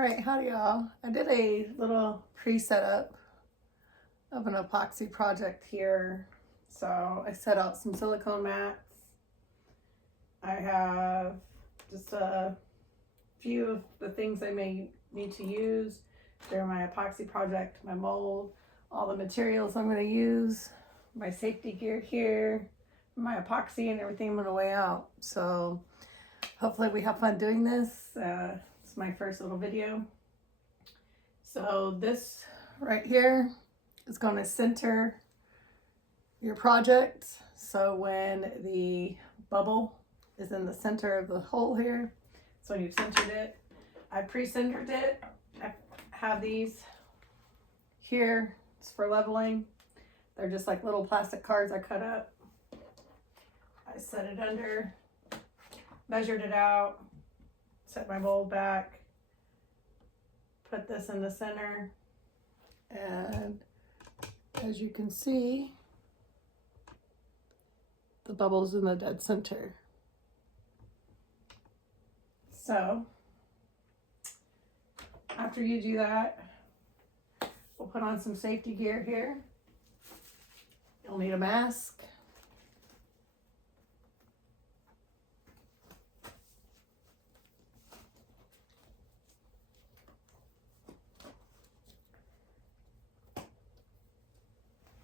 Alright, howdy y'all. I did a little pre-setup of an epoxy project here. So I set out some silicone mats. I have just a few of the things I may need to use during my epoxy project, my mold, all the materials I'm going to use, my safety gear here, my epoxy and everything I'm going to weigh out. So hopefully we have fun doing this. It's my first little video. So this right here is going to center your project. So when the bubble is in the center of the hole here, so when you've centered it, I pre-centered it. I have these here. It's for leveling. They're just like little plastic cards I cut up. I set it under, measured it out, set my mold back, put this in the center, and as you can see, the bubble's in the dead center. So after you do that, we'll put on some safety gear here. You'll need a mask.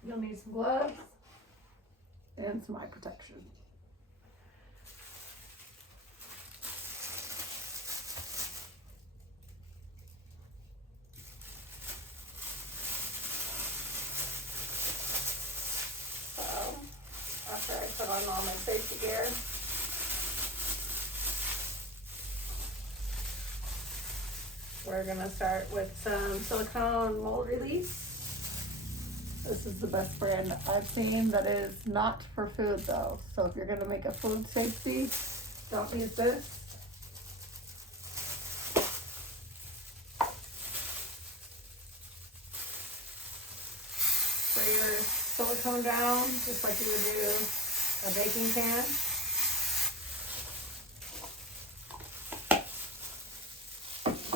You'll need some gloves and some eye protection. So after I put on all my safety gear, we're gonna start with some silicone mold release. This is the best brand I've seen that is not for food though. So if you're gonna make a food safety, don't use this. Spray your silicone down just like you would do a baking pan.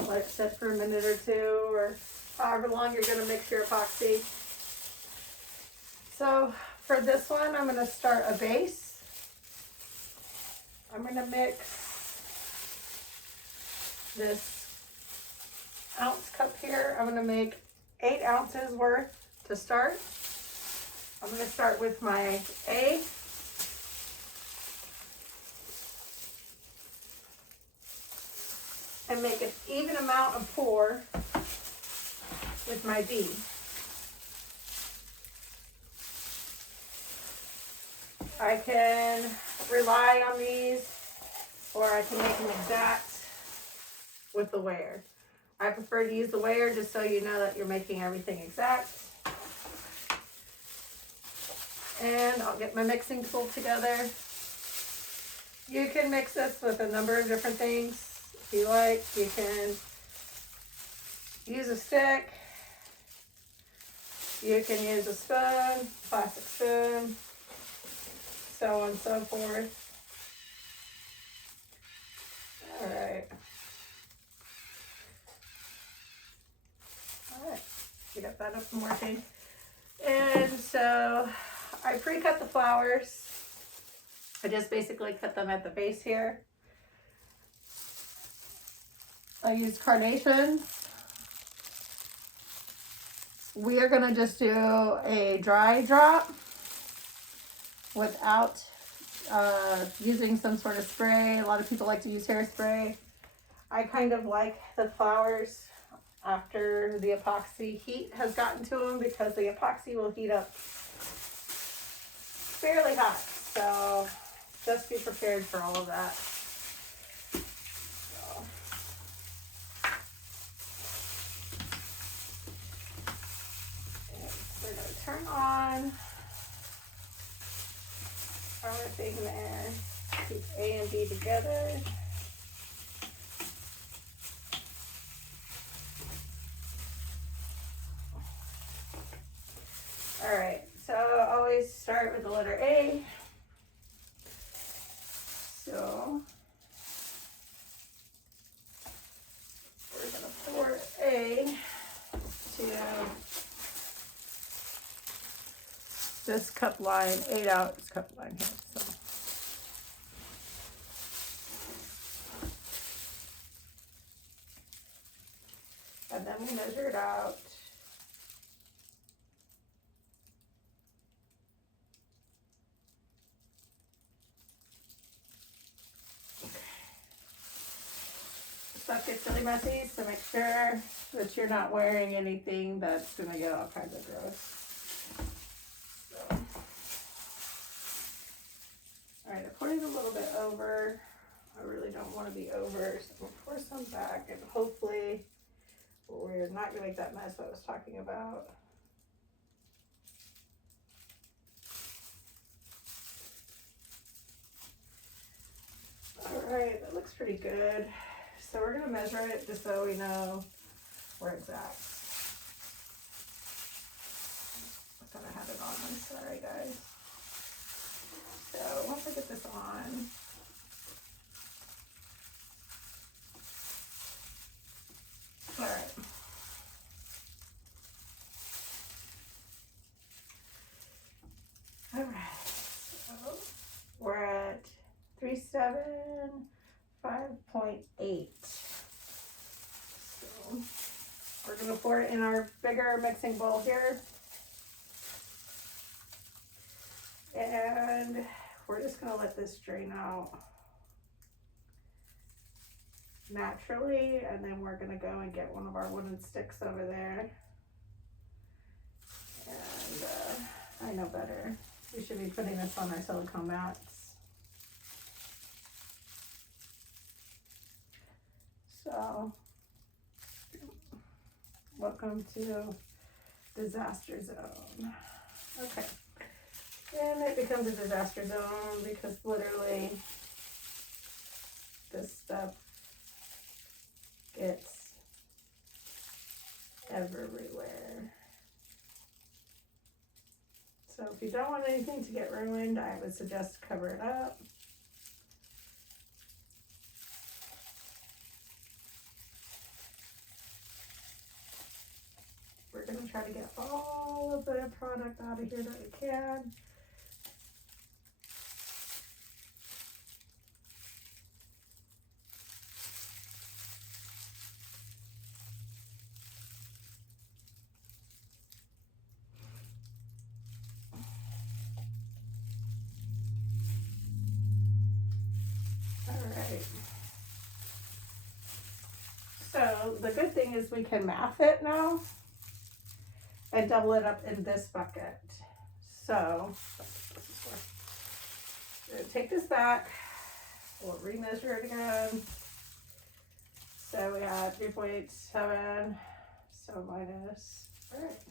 Let it sit for a minute or two, or however long you're gonna mix your epoxy. So for this one, I'm going to start a base. I'm going to mix this ounce cup here. I'm going to make 8 ounces worth to start. I'm going to start with my A. And make an even amount of pour with my B. I can rely on these, or I can make them exact with the weigher. I prefer to use the weigher just so you know that you're making everything exact. And I'll get my mixing tool together. You can mix this with a number of different things. If you like, you can use a stick. You can use a spoon, plastic spoon, so on and so forth. All right, we got that up and working. And so I pre-cut the flowers. I just basically cut them at the base here. I used carnations. We are gonna just do a dry drop without using some sort of spray. A lot of people like to use hairspray. I kind of like the flowers after the epoxy heat has gotten to them, because the epoxy will heat up fairly hot. So just be prepared for all of that. So. And we're going to turn on our thing there. Keep A and B together. All right, so always start with the letter A. So we're gonna pour this cup line, 8-ounce cup line here. So. And then we measure it out. Stuff gets really messy, so make sure that you're not wearing anything that's gonna get all kinds of gross. So. All right, I poured it a little bit over. I really don't want to be over, so we'll pour some back, and hopefully we're not gonna make that mess I was talking about. All right, that looks pretty good. So we're gonna measure it just so we know where it's at. I thought I had it on, I'm sorry guys. So once I get this on, all right. All right, so we're at 375.8. So we're gonna pour it in our bigger mixing bowl here. And we're just gonna let this drain out naturally, and then we're gonna go and get one of our wooden sticks over there. And I know better. We should be putting this on our silicone mats. So, welcome to disaster zone. Okay. And it becomes a disaster zone because literally this stuff gets everywhere. So if you don't want anything to get ruined, I would suggest cover it up. We're going to try to get all of the product out of here that we can. So the good thing is we can math it now and double it up in this bucket. So we're gonna take this back, we'll remeasure it again. So we have 3.7, so minus, all right.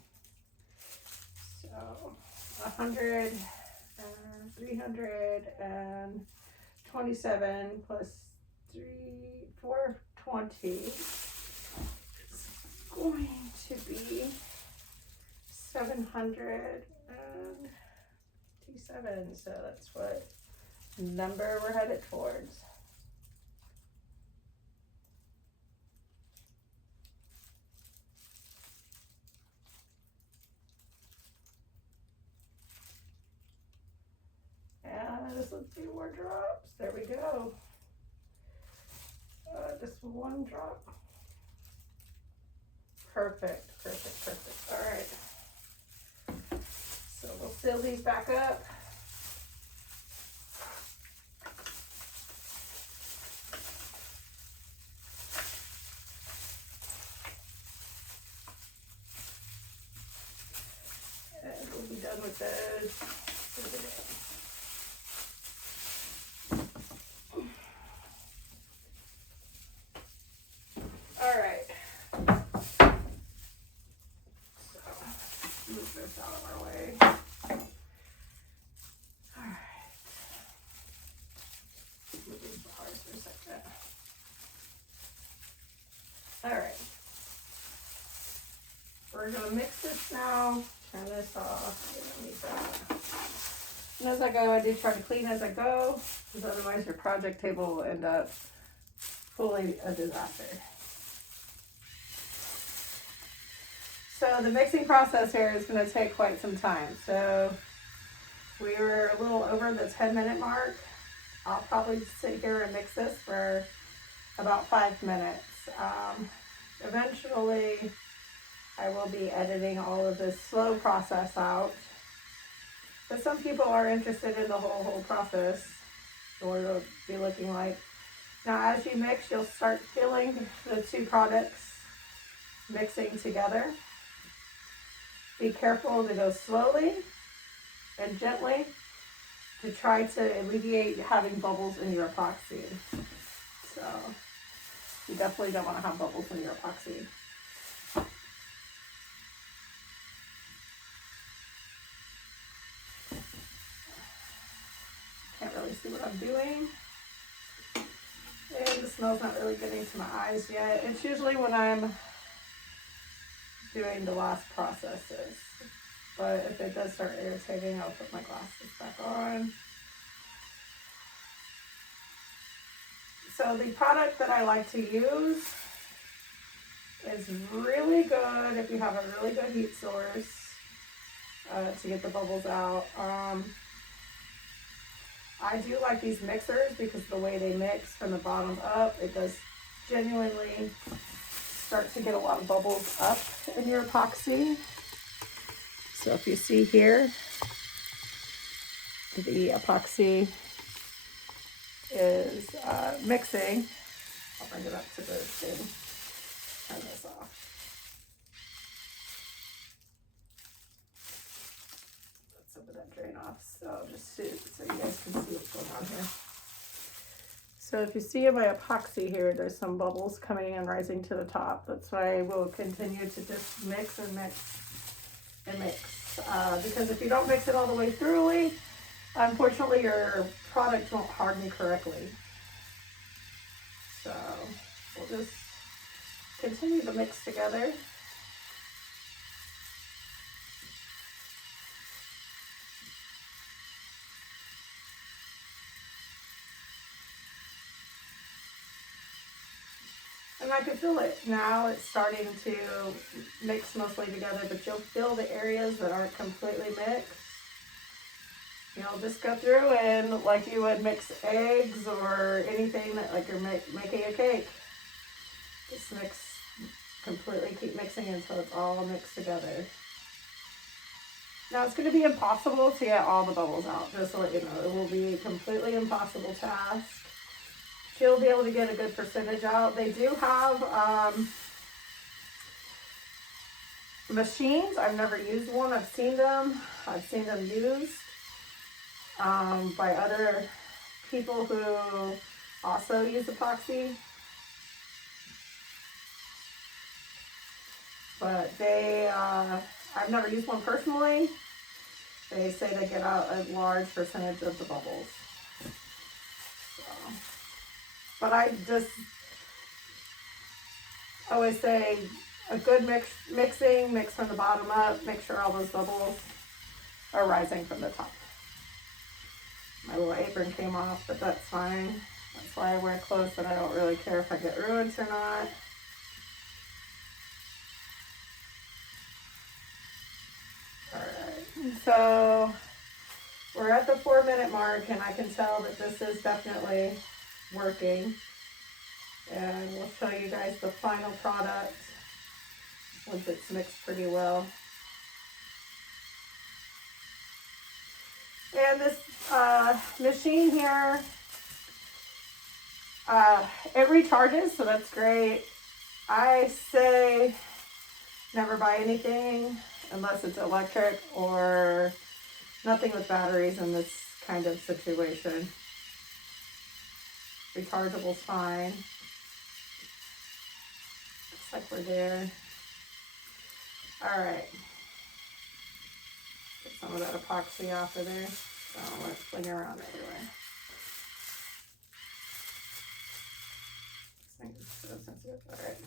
So 100, 327 plus 420 is going to be 727. So that's what number we're headed towards. And just let's do more drops. There we go. Just one drop. Perfect, perfect, perfect. All right. So we'll seal these back up. And we'll be done with those for the day. All right. So move this out of our way. All right. Move these bars for a second. All right. We're gonna mix this now. Turn this off. We don't need that. And as I go, I do try to clean as I go, because otherwise your project table will end up fully a disaster. So the mixing process here is going to take quite some time. So We were a little over the 10-minute mark. I'll probably sit here and mix this for about 5 minutes. Eventually, I will be editing all of this slow process out. But some people are interested in the whole process, what it'll be looking like. Now, as you mix, you'll start feeling the two products mixing together. Be careful to go slowly and gently to try to alleviate having bubbles in your epoxy. So you definitely don't want to have bubbles in your epoxy. Can't really see what I'm doing. And the smell's not really getting to my eyes yet. It's usually when I'm doing the last processes. But if it does start irritating, I'll put my glasses back on. So the product that I like to use is really good if you have a really good heat source to get the bubbles out. I do like these mixers because the way they mix from the bottom up, it does genuinely start to get a lot of bubbles up in your epoxy. So if you see here, the epoxy is mixing. I'll bring it up to the thing. Turn this off. Let some of that drain off. So just so you guys can see what's going on here. So if you see in my epoxy here, there's some bubbles coming and rising to the top. That's why I will continue to just mix and mix and mix. Because if you don't mix it all the way thoroughly, unfortunately your product won't harden correctly. So we'll just continue to mix together. And I can feel it now. It's starting to mix mostly together, but you'll feel the areas that aren't completely mixed. You'll just go through and like you would mix eggs or anything that like you're making a cake. Just mix completely, keep mixing until it's all mixed together. Now it's going to be impossible to get all the bubbles out, just to let you know. It will be a completely impossible task. You'll be able to get a good percentage out. They do have machines. I've never used one. I've seen them used by other people who also use epoxy. But I've never used one personally. They say they get out a large percentage of the bubbles. So. But I just always say a good mix from the bottom up, make sure all those bubbles are rising from the top. My little apron came off, but that's fine. That's why I wear clothes that I don't really care if I get ruined or not. Alright, so we're at the 4-minute mark and I can tell that this is definitely working, and we'll show you guys the final product once it's mixed pretty well. And this machine here, it recharges, so that's great. I say never buy anything unless it's electric or nothing with batteries in this kind of situation. Rechargeable's fine. Looks like we're there. Alright. Get some of that epoxy off of there. So let's fling it around everywhere. This thing is so sensitive. Alright.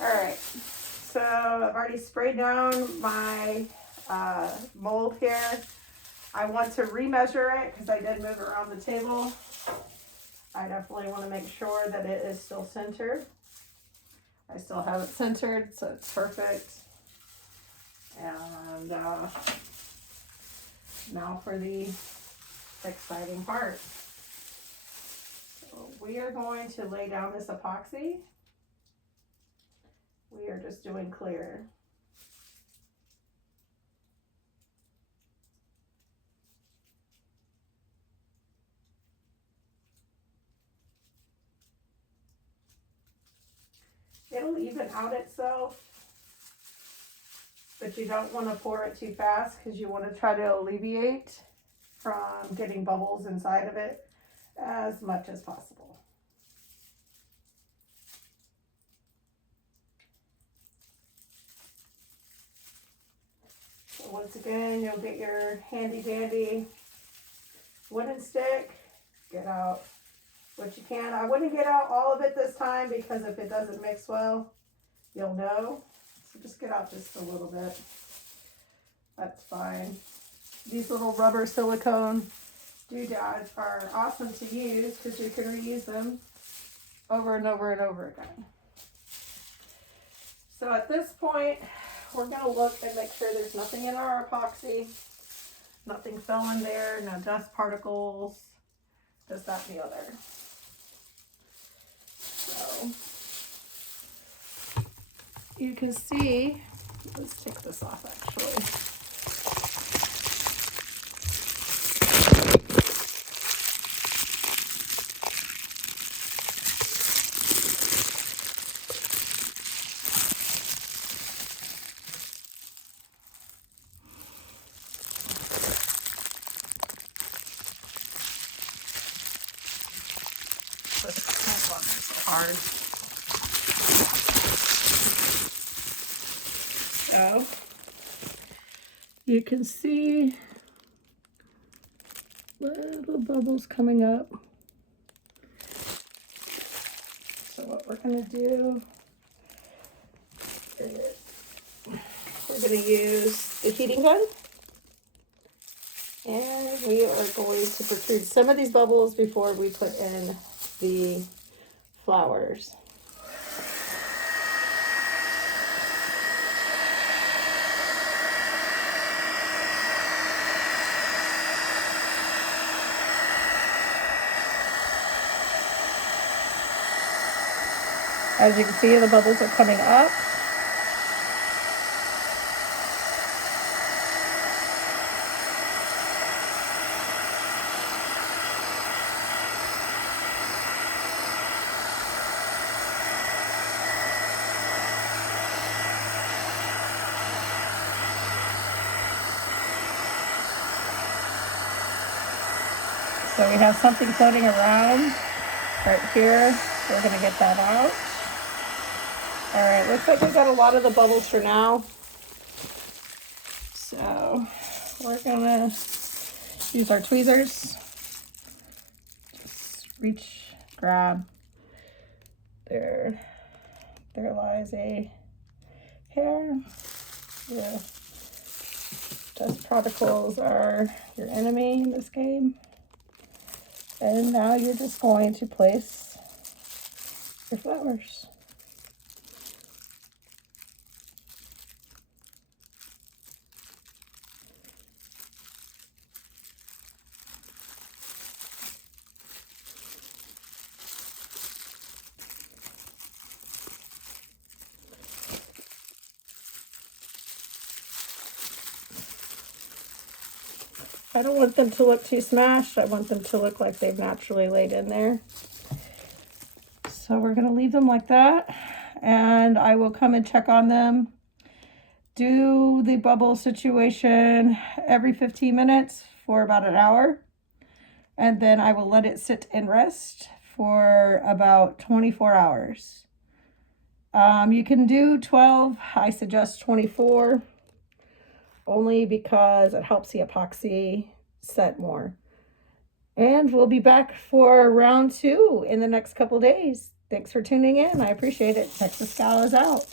Alright. So I've already sprayed down my mold here. I want to remeasure it because I did move it around the table. I definitely want to make sure that it is still centered. I still have it centered, so it's perfect. And now for the exciting part. So we are going to lay down this epoxy. We are just doing clear. It'll even out itself, but you don't want to pour it too fast because you want to try to alleviate from getting bubbles inside of it as much as possible. So once again, you'll get your handy dandy wooden stick, get out what you can. I wouldn't get out all of it this time because if it doesn't mix well, you'll know. So just get out just a little bit. That's fine. These little rubber silicone doodads are awesome to use because you can reuse them over and over and over again. So at this point, we're going to look and make sure there's nothing in our epoxy. Nothing fell in there, no dust particles, this, that, and the other. So you can see, let's take this off actually. Hard. So you can see little bubbles coming up. So what we're going to do is we're going to use the heating gun, and we are going to protrude some of these bubbles before we put in the flowers. As you can see, the bubbles are coming up. So we have something floating around right here. We're going to get that out. All right, looks like we've got a lot of the bubbles for now. So we're going to use our tweezers. Just reach, grab. There lies a hair. The dust particles are your enemy in this game. And now you're just going to place your flowers. I don't want them to look too smashed. I want them to look like they've naturally laid in there. So we're going to leave them like that. And I will come and check on them. Do the bubble situation every 15 minutes for about an hour. And then I will let it sit and rest for about 24 hours. You can do 12. I suggest 24. Only because it helps the epoxy set more. And we'll be back for round 2 in the next couple days. Thanks for tuning in. I appreciate it. Texas Gal is out.